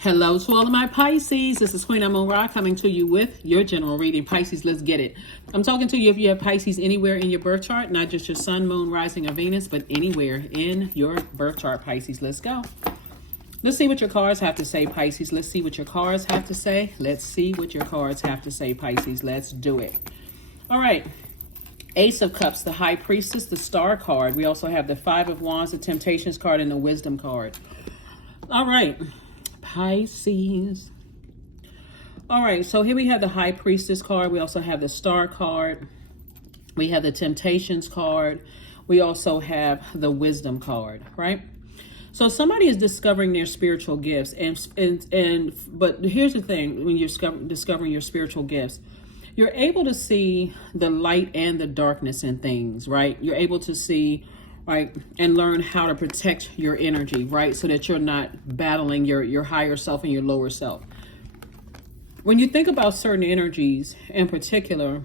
Hello to all of my Pisces. This is Queen Amun Ra coming to you with your general reading. Pisces, let's get it. I'm talking to you if you have Pisces anywhere in your birth chart, not just your sun, moon, rising, or Venus, but anywhere in your birth chart. Pisces, let's go. Let's see what your cards have to say, Pisces. Let's see what your cards have to say. Let's see what your cards have to say, Pisces. Let's do it. All right. Ace of Cups, the High Priestess, the Star card. We also have the Five of Wands, the Temptations card, and the Wisdom card. All right. Pisces. All right, so here we have the High Priestess card. We also have the Star card. We have the Temptations card. We also have the Wisdom card, right? So somebody is discovering their spiritual gifts, but here's the thing: when you're discovering your spiritual gifts, you're able to see the light and the darkness in things, right? You're able to see, right, and learn how to protect your energy, right, so that you're not battling your higher self and your lower self. When you think about certain energies in particular,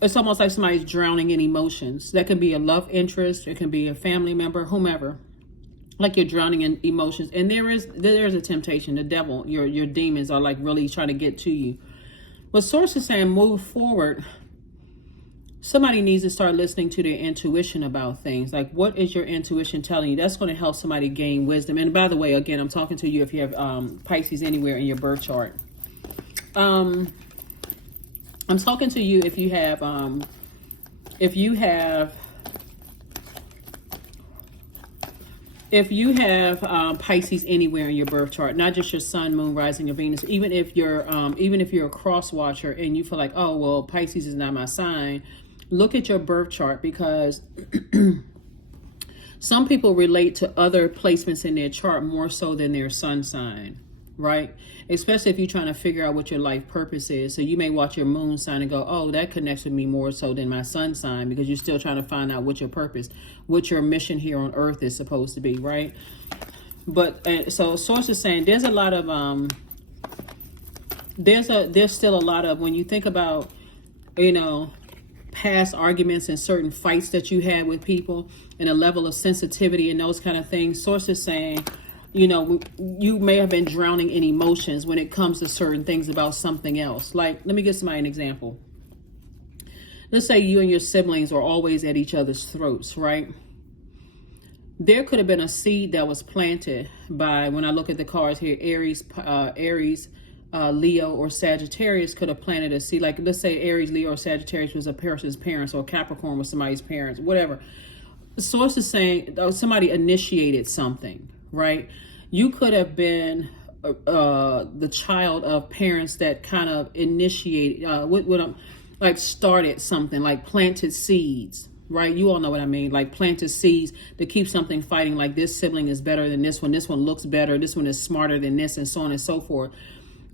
it's almost like somebody's drowning in emotions. That can be a love interest, it can be a family member, whomever. Like you're drowning in emotions, and there is a temptation. The devil, your demons are like really trying to get to you. But Source is saying move forward. Somebody needs to start listening to their intuition about things. Like, what is your intuition telling you? That's going to help somebody gain wisdom. And by the way, again, I'm talking to you if you have Pisces anywhere in your birth chart. I'm talking to you if you have Pisces anywhere in your birth chart, not just your sun, moon, rising, or Venus. Even if you're a cross watcher and you feel like, oh well, Pisces is not my sign. Look at your birth chart, because some people relate to other placements in their chart more so than their sun sign, right? Especially if you're trying to figure out what your life purpose is. So you may watch your moon sign and go, oh, that connects with me more so than my sun sign, because you're still trying to find out what your purpose, what your mission here on earth is supposed to be, right? But so Source is saying there's a lot of there's still a lot of, when you think about, past arguments and certain fights that you had with people and a level of sensitivity and those kind of things. Source is saying, you may have been drowning in emotions when it comes to certain things about something else. Like, let me give somebody an example. Let's say you and your siblings are always at each other's throats, right? There could have been a seed that was planted by, when I look at the cards here, Aries, Leo, or Sagittarius could have planted a seed. Like, let's say Aries, Leo, or Sagittarius was a person's parents, or Capricorn was somebody's parents, whatever. The Source is saying somebody initiated something, right? You could have been the child of parents that kind of initiated, started something, like planted seeds, right? You all know what I mean, like planted seeds to keep something fighting, like this sibling is better than this one looks better, this one is smarter than this, and so on and so forth.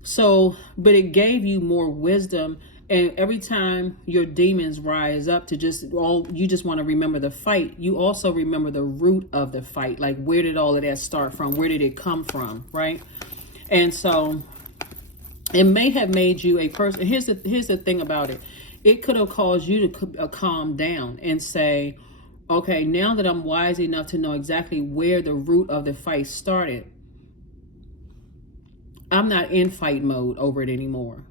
So, but it gave you more wisdom. And every time your demons rise up you just want to remember the fight, you also remember the root of the fight. Like, where did all of that start from? Where did it come from, right? And so it may have made you a person. Here's the thing about it. It could have caused you to calm down and say, okay, now that I'm wise enough to know exactly where the root of the fight started, I'm not in fight mode over it anymore.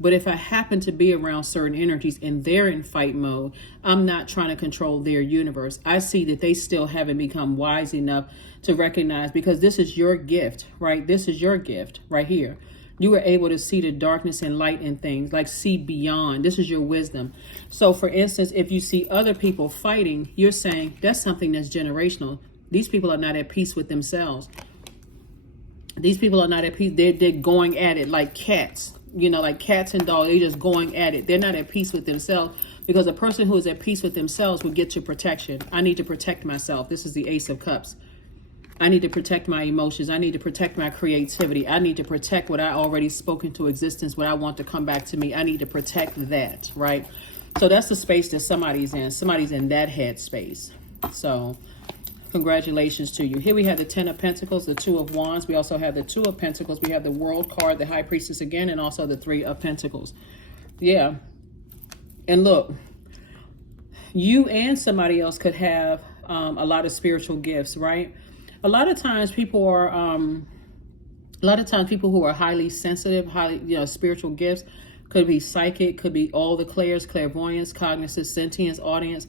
But if I happen to be around certain energies and they're in fight mode, I'm not trying to control their universe. I see that they still haven't become wise enough to recognize, because this is your gift, right? This is your gift right here. You were able to see the darkness and light in things, like see beyond. This is your wisdom. So for instance, if you see other people fighting, you're saying that's something that's generational. These people are not at peace with themselves. These people are not at peace. They're going at it like cats, like cats and dogs. They're just going at it. They're not at peace with themselves, because a person who is at peace with themselves will get to protection. I need to protect myself. This is the Ace of Cups. I need to protect my emotions. I need to protect my creativity. I need to protect what I already spoke into existence, what I want to come back to me. I need to protect that, right? So that's the space that somebody's in. Somebody's in that head space. So congratulations to you. Here we have the Ten of Pentacles, the Two of Wands. We also have the Two of Pentacles. We have the World card, the High Priestess again, and also the Three of Pentacles. Yeah. And look, you and somebody else could have a lot of spiritual gifts, right? A lot of times people are A lot of times people who are highly sensitive, highly, spiritual gifts, could be psychic, could be all the clairs, clairvoyance, cognizance, sentience, audience.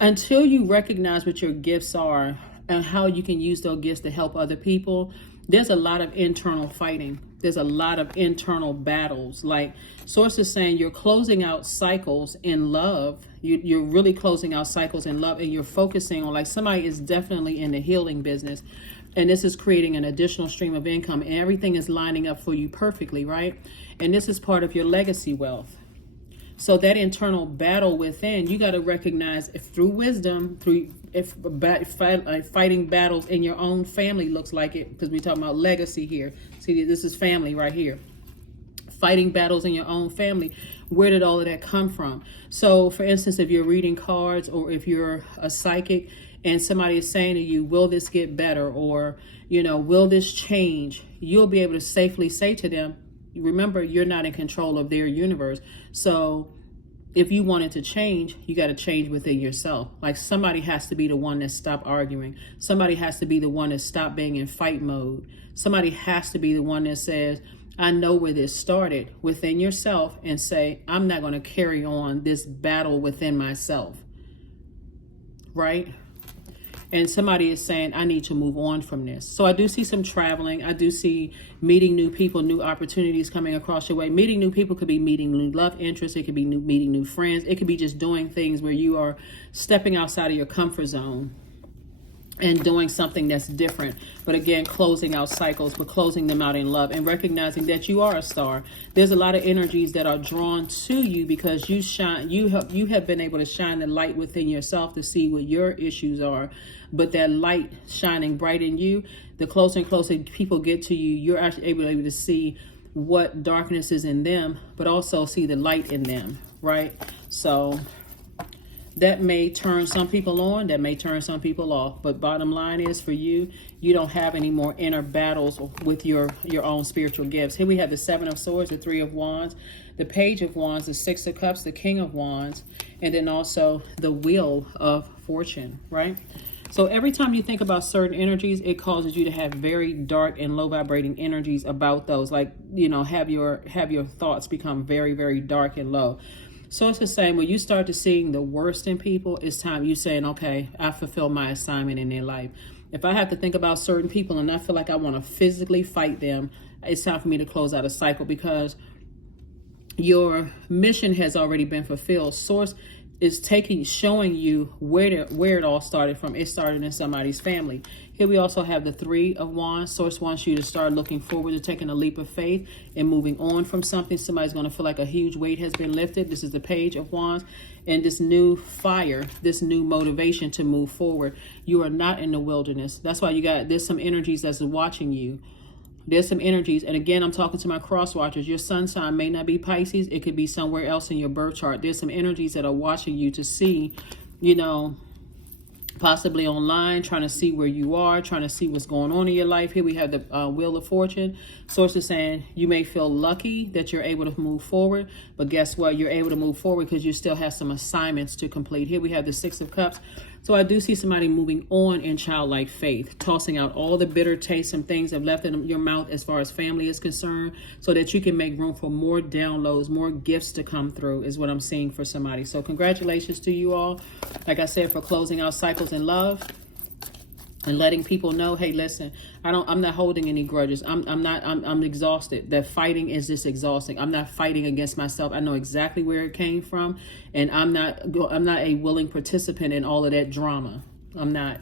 Until you recognize what your gifts are and how you can use those gifts to help other people, there's a lot of internal fighting. There's a lot of internal battles. Like Source is saying, you're closing out cycles in love. You're really closing out cycles in love, and you're focusing on, like, somebody is definitely in the healing business, and this is creating an additional stream of income, and everything is lining up for you perfectly, right? And this is part of your legacy wealth. So that internal battle within, you got to recognize, if through wisdom, fighting battles in your own family looks like it, because we're talking about legacy here. See, this is family right here. Fighting battles in your own family. Where did all of that come from? So, for instance, if you're reading cards, or if you're a psychic and somebody is saying to you, will this get better? Or, will this change? You'll be able to safely say to them, remember, you're not in control of their universe. So if you want it to change, you got to change within yourself. Like, somebody has to be the one that stopped arguing. Somebody has to be the one that stopped being in fight mode. Somebody has to be the one that says, I know where this started, within yourself, and say, I'm not going to carry on this battle within myself. Right? And somebody is saying, I need to move on from this. So I do see some traveling. I do see meeting new people, new opportunities coming across your way. Meeting new people could be meeting new love interests. It could be meeting new friends. It could be just doing things where you are stepping outside of your comfort zone and doing something that's different. But again, closing out cycles, but closing them out in love, and recognizing that you are a star. There's a lot of energies that are drawn to you because you shine. You have been able to shine the light within yourself to see what your issues are. But that light shining bright in you, the closer and closer people get to you, you're actually able to see what darkness is in them, but also see the light in them, right? So that may turn some people on, that may turn some people off. But bottom line is, for you, you don't have any more inner battles with your own spiritual gifts. Here we have the Seven of Swords, the Three of Wands, the Page of Wands, the Six of Cups, the King of Wands, and then also the Wheel of Fortune, right? So every time you think about certain energies, it causes you to have very dark and low vibrating energies about those. Like, have your thoughts become very, very dark and low. So it's the same. When you start to seeing the worst in people, it's time you saying, okay, I fulfill my assignment in their life. If I have to think about certain people and I feel like I want to physically fight them, it's time for me to close out a cycle, because your mission has already been fulfilled. Source is showing you where it all started from. It started in somebody's family. Here we also have the Three of Wands. Source wants you to start looking forward to taking a leap of faith and moving on from something. Somebody's going to feel like a huge weight has been lifted. This is the Page of Wands, and this new fire, this new motivation to move forward. You are not in the wilderness. That's why there's some energies that's watching you. There's some energies, and again, I'm talking to my cross watchers. Your sun sign may not be Pisces. It could be somewhere else in your birth chart. There's some energies that are watching you to see, possibly online, trying to see where you are, trying to see what's going on in your life. Here we have the Wheel of Fortune. Source is saying you may feel lucky that you're able to move forward, but guess what? You're able to move forward because you still have some assignments to complete. Here we have the Six of Cups. So I do see somebody moving on in childlike faith, tossing out all the bitter tastes and things that have left in your mouth as far as family is concerned, so that you can make room for more downloads, more gifts to come through, is what I'm seeing for somebody. So congratulations to you all. Like I said, for closing out cycles in love and letting people know, hey, listen, I'm not holding any grudges. I'm exhausted. That fighting is just exhausting. I'm not fighting against myself. I know exactly where it came from, and I'm not a willing participant in all of that drama. I'm not.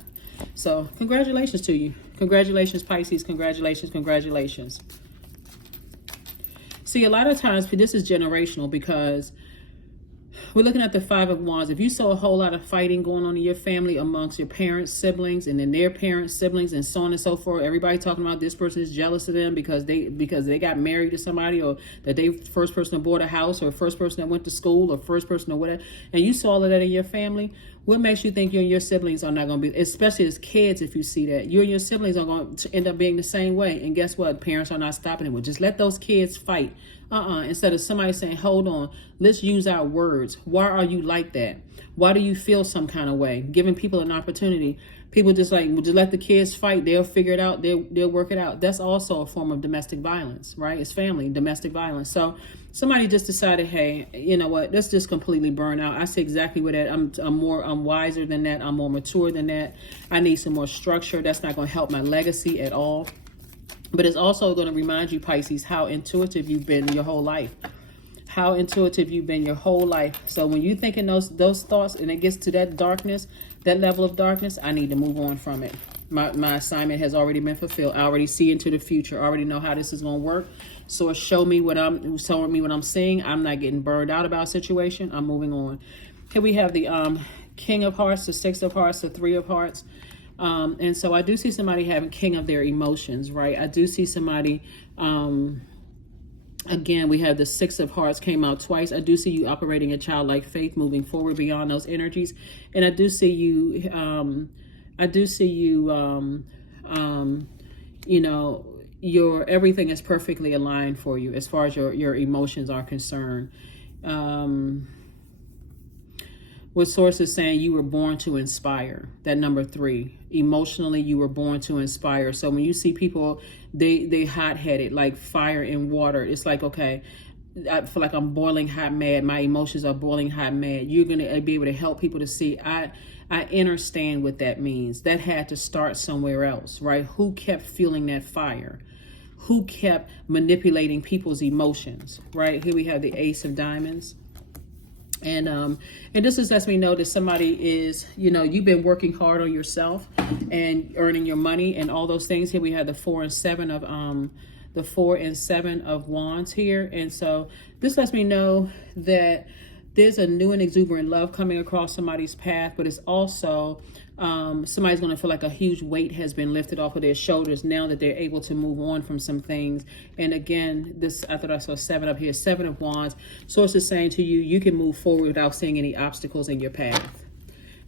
So congratulations to you. Congratulations, Pisces. Congratulations. See, a lot of times this is generational, because we're looking at the Five of Wands. If you saw a whole lot of fighting going on in your family amongst your parents, siblings, and then their parents, siblings, and so on and so forth, everybody talking about this person is jealous of them because they got married to somebody, or that they first person that bought a house, or first person that went to school, or first person or whatever, and you saw all of that in your family, what makes you think you and your siblings are not going to be, especially as kids, if you see that, you and your siblings are going to end up being the same way? And guess what? Parents are not stopping it. Well, just let those kids fight. Instead of somebody saying, hold on, let's use our words. Why are you like that? Why do you feel some kind of way? Giving people an opportunity. People just like, just let the kids fight. They'll figure it out. They'll work it out. That's also a form of domestic violence, right? It's family, domestic violence. So somebody just decided, hey, you know what? Let's just completely burn out. I see exactly what that. I'm wiser than that. I'm more mature than that. I need some more structure. That's not going to help my legacy at all. But it's also going to remind you, Pisces, how intuitive you've been your whole life. How intuitive you've been your whole life. So when you thinking those thoughts and it gets to that darkness, that level of darkness, I need to move on from it. My assignment has already been fulfilled. I already see into the future. I already know how this is going to work. So show me what I'm seeing. I'm not getting burned out about a situation. I'm moving on. Here we have the King of Hearts, the Six of Hearts, the Three of Hearts. And so I do see somebody having king of their emotions, right? I do see somebody, again, we have the Six of Hearts came out twice. I do see you operating a childlike faith, moving forward beyond those energies. And I do see you, you know, your everything is perfectly aligned for you as far as your emotions are concerned. What source is saying you were born to inspire. That number 3, emotionally, you were born to inspire. So when you see people, they hot-headed, like fire in water. It's like, okay, I feel like I'm boiling hot mad. My emotions are boiling hot mad. You're going to be able to help people to see, I understand what that means. That had to start somewhere else, right? Who kept fueling that fire? Who kept manipulating people's emotions, right? Here we have the Ace of Diamonds. And this just lets me know that somebody is, you know, you've been working hard on yourself and earning your money and all those things. Here we have the 4 and 7 of Wands here. And so this lets me know that there's a new and exuberant love coming across somebody's path, but it's also somebody's going to feel like a huge weight has been lifted off of their shoulders now that they're able to move on from some things. And again, this, I thought I saw 7 up here, 7 of Wands. Source is saying to you, you can move forward without seeing any obstacles in your path.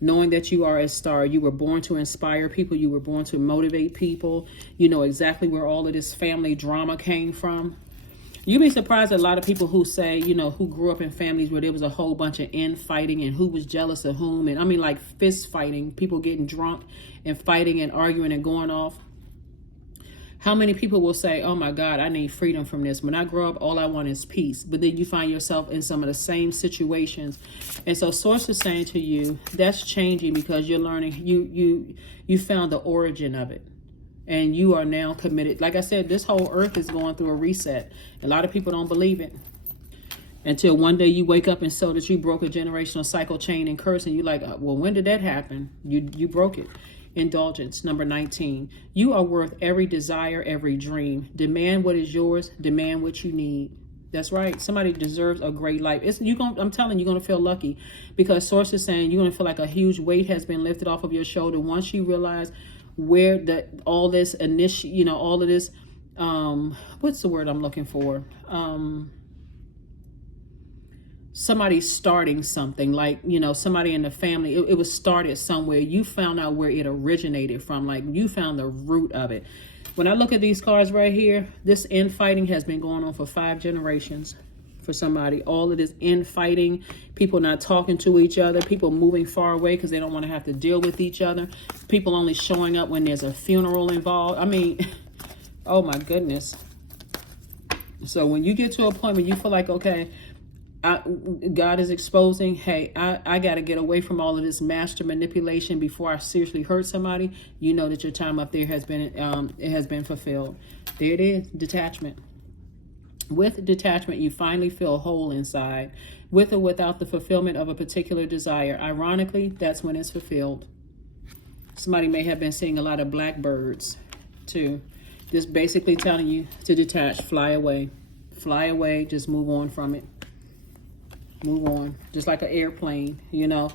Knowing that you are a star, you were born to inspire people, you were born to motivate people. You know exactly where all of this family drama came from. You'd be surprised at a lot of people who say, you know, who grew up in families where there was a whole bunch of infighting and who was jealous of whom. And I mean, like fist fighting, people getting drunk and fighting and arguing and going off. How many people will say, oh my God, I need freedom from this. When I grow up, all I want is peace. But then you find yourself in some of the same situations. And so source is saying to you, that's changing because you're learning, you found the origin of it. And you are now committed. Like I said, this whole earth is going through a reset. A lot of people don't believe it. Until one day you wake up and so that you broke a generational cycle, chain, and curse. And you're like, well, when did that happen? You broke it. Indulgence, number 19. You are worth every desire, every dream. Demand what is yours. Demand what you need. That's right. Somebody deserves a great life. I'm telling you, you're going to feel lucky. Because source is saying you're going to feel like a huge weight has been lifted off of your shoulder once you realize where all of this, what's the word I'm looking for? Somebody starting something, like, you know, somebody in the family, it was started somewhere. You found out where it originated from, like you found the root of it. When I look at these cards right here, this infighting has been going on for 5 generations. For somebody, all of this infighting, people not talking to each other, people moving far away because they don't want to have to deal with each other, people only showing up when there's a funeral involved. I mean, oh my goodness. So when you get to a point where you feel like, okay, God is exposing, hey, I got to get away from all of this master manipulation before I seriously hurt somebody, you know that your time up there has been fulfilled. There it is, detachment. With detachment, you finally feel whole inside. With or without the fulfillment of a particular desire. Ironically, that's when it's fulfilled. Somebody may have been seeing a lot of blackbirds, too. Just basically telling you to detach, fly away. Fly away, just move on from it. Move on. Just like an airplane, you know.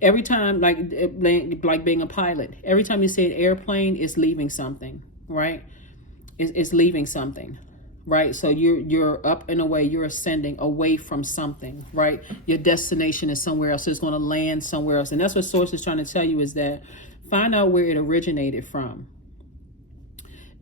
Every time, like being a pilot, every time you see an airplane, it's leaving something, right? It's leaving something. Right, so you're up and away, you're ascending away from something, right? Your destination is somewhere else. It's going to land somewhere else, and that's what source is trying to tell you, is that find out where it originated from.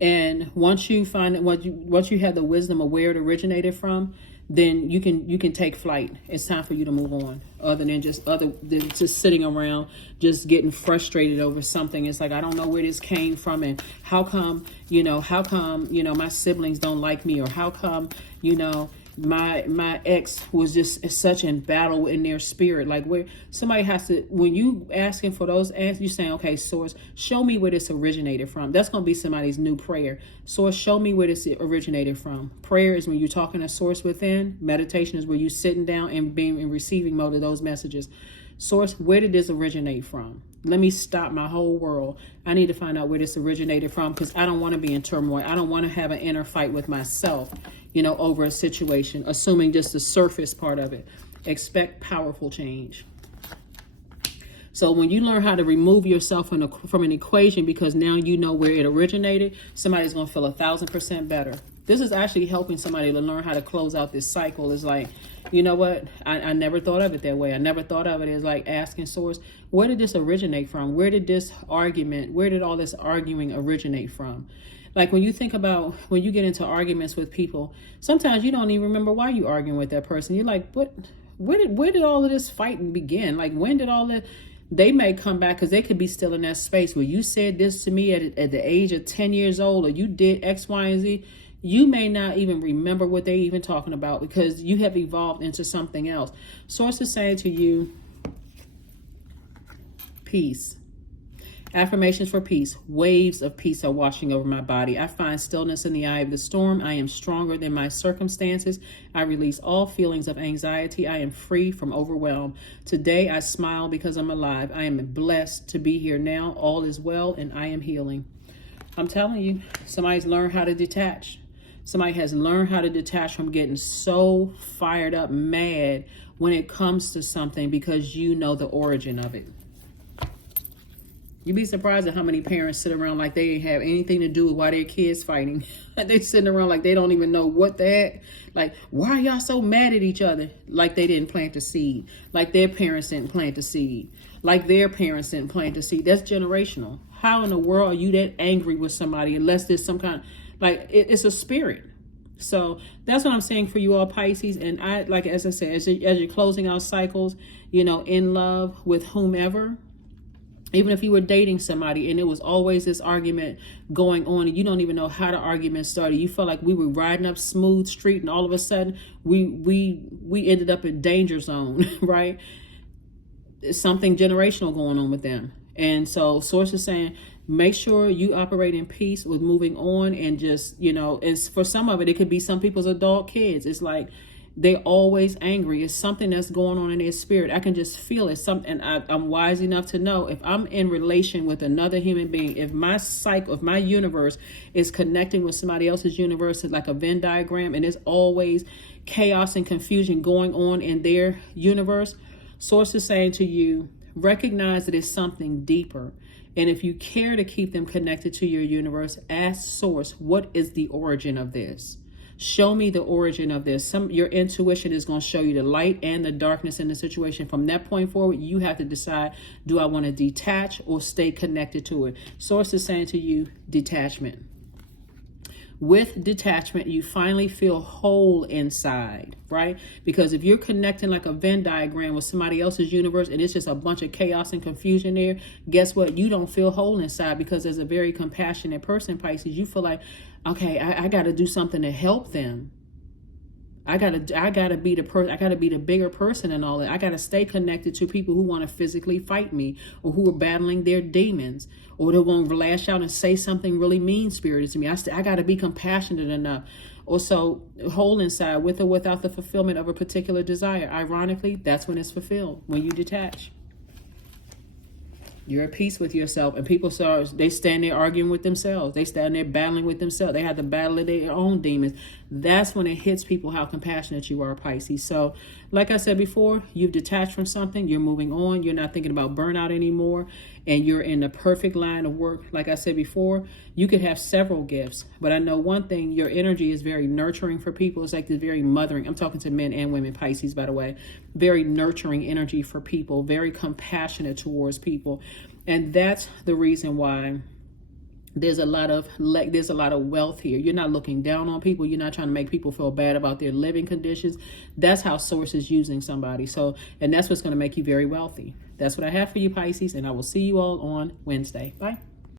And once you find it, once you have the wisdom of where it originated from, then you can take flight. It's time for you to move on. Other than just sitting around, just getting frustrated over something. It's like, I don't know where this came from, and how come my siblings don't like me, or how come my ex was just such in battle in their spirit. Like, where somebody has to, when you asking for those answers, you're saying, okay, source, show me where this originated from. That's going to be somebody's new prayer. Source, show me where this originated from. Prayer is when you're talking to source within. Meditation is where you sitting down and being in receiving mode of those messages. Source, where did this originate from? Let me stop my whole world. I need to find out where this originated from, because I don't want to be in turmoil. I don't want to have an inner fight with myself, over a situation, assuming just the surface part of it. Expect powerful change. So when you learn how to remove yourself from an equation, because now you know where it originated, somebody's going to feel 1,000% better. This is actually helping somebody to learn how to close out this cycle. It's like, you know what? I never thought of it that way. I never thought of it as like asking source, where did this originate from? Where did all this arguing originate from? Like, when you think about, when you get into arguments with people, sometimes you don't even remember why you arguing with that person. You're like, what? Where did all of this fighting begin? Like, when did all that? They may come back, because they could be still in that space where you said this to me at the age of 10 years old, or you did X, Y, and Z. You may not even remember what they even talking about, because you have evolved into something else. Source is saying to you, peace. Affirmations for peace. Waves of peace are washing over my body. I find stillness in the eye of the storm. I am stronger than my circumstances. I release all feelings of anxiety. I am free from overwhelm. Today I smile because I'm alive. I am blessed to be here now. All is well, and I am healing. I'm telling you, somebody's learned how to detach. Somebody has learned how to detach from getting so fired up, mad when it comes to something, because you know the origin of it. You'd be surprised at how many parents sit around like they didn't have anything to do with why their kids fighting. They sitting around like they don't even know what the heck. Like, why are y'all so mad at each other? Like they didn't plant the seed. Like their parents didn't plant the seed. Like their parents didn't plant the seed. That's generational. How in the world are you that angry with somebody unless there's some kind of, like, it's a spirit. So that's what I'm saying for you all, Pisces. And I, like, as I said, as you're closing out cycles, in love with whomever, even if you were dating somebody and it was always this argument going on and you don't even know how the argument started. You felt like we were riding up smooth street and all of a sudden we ended up in danger zone, right? Something generational going on with them. And so source is saying, make sure you operate in peace with moving on, and just, it's, for some of it, it could be some people's adult kids. It's like, they're always angry. It's something that's going on in their spirit. I can just feel it. And I'm wise enough to know, if I'm in relation with another human being, if my universe is connecting with somebody else's universe, it's like a Venn diagram, and there's always chaos and confusion going on in their universe. Source is saying to you, recognize that it's something deeper. And if you care to keep them connected to your universe, ask source, what is the origin of this? Show me the origin of this. Your intuition is going to show you the light and the darkness in the situation. From that point forward, you have to decide, do I want to detach or stay connected to it? Source is saying to you, detachment. With detachment, you finally feel whole inside, right? Because if you're connecting like a Venn diagram with somebody else's universe and it's just a bunch of chaos and confusion there, guess what? You don't feel whole inside, because as a very compassionate person, Pisces, you feel like, okay, I got to do something to help them. I gotta be the person. I gotta be the bigger person and all that. I gotta stay connected to people who want to physically fight me, or who are battling their demons, or they won't lash out and say something really mean spirited to me. I gotta be compassionate enough. Or so whole inside, with or without the fulfillment of a particular desire. Ironically, that's when it's fulfilled, when you detach. You're at peace with yourself, and people they stand there arguing with themselves. They stand there battling with themselves. They have to battle their own demons. That's when it hits people how compassionate you are, Pisces. So, like I said before, you've detached from something. You're moving on. You're not thinking about burnout anymore, and you're in the perfect line of work. Like I said before, you could have several gifts, but I know one thing: your energy is very nurturing for people. It's like this very mothering. I'm talking to men and women, Pisces, by the way. Very nurturing energy for people. Very compassionate towards people. And that's the reason why There's a lot of wealth here. You're not looking down on people. You're not trying to make people feel bad about their living conditions. That's how source is using somebody. So, and that's what's going to make you very wealthy. That's what I have for you, Pisces, and I will see you all on Wednesday. Bye.